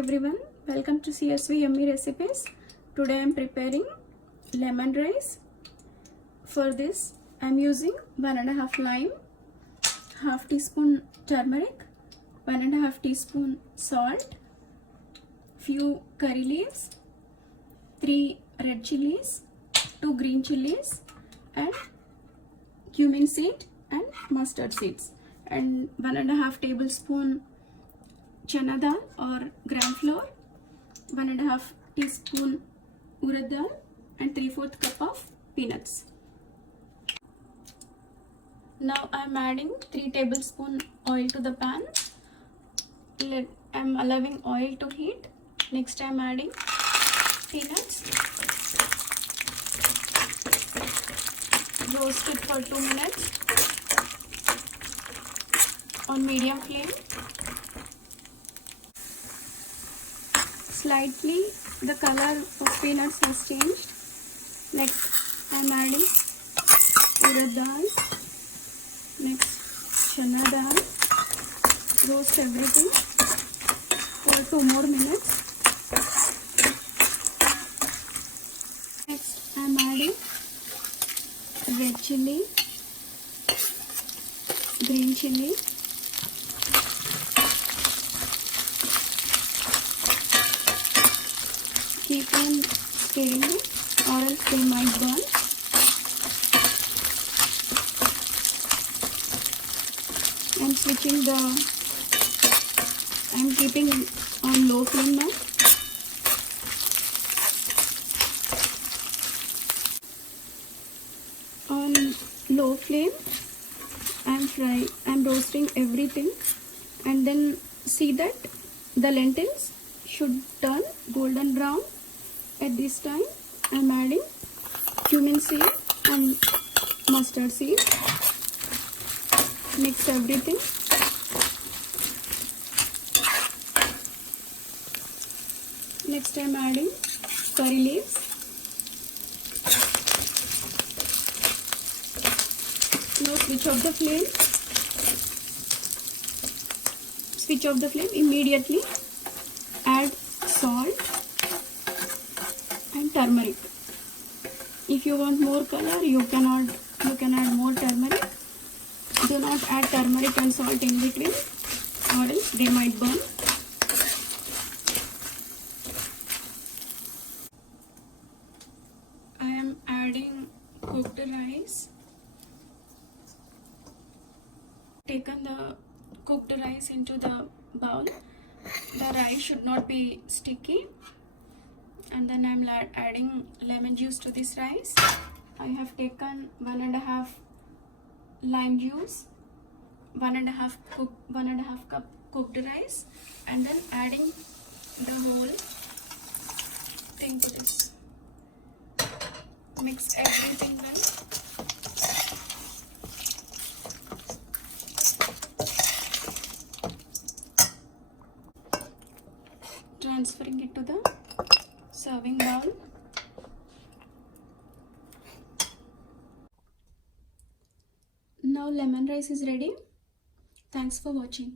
everyone, welcome to CSV YummY recipes. Today I am preparing lemon rice. For this I am using 1.5 lime, half teaspoon turmeric, 1.5 teaspoon salt, few curry leaves, 3 red chilies, 2 green chilies, and cumin seed and mustard seeds, and 1.5 tablespoon Chana dal or gram flour, 1.5 teaspoon Urad dal, and 3/4 cup of peanuts. Now I am adding 3 tablespoon oil to the pan. I am allowing oil to heat. Next I am adding peanuts. Roast it for 2 minutes on medium flame. Slightly the color of peanuts has changed. Next I am adding Urad dal. Next Chana dal. Roast everything for 2 more minutes. Next I am adding red chilli, green chilli, keep on stirring it or else they might burn. I'm keeping on low flame now. On low flame I'm roasting everything, and then see that the lentils should turn golden brown. At this time I'm adding cumin seed and mustard seed. Mix everything. Next I'm adding curry leaves. Now switch off the flame. Switch off the flame. Immediately add salt and turmeric. If you want more color, you can add more turmeric. Do not add turmeric and salt in between, or else they might burn. I am adding cooked rice. Taken the cooked rice into the bowl. The rice should not be sticky. And then I am adding lemon juice to this rice. I have taken 1.5 lime juice, 1.5 cup cooked rice, and then adding the whole thing to this. Mix everything well. Transferring it to the serving bowl. Now lemon rice is ready. Thanks for watching.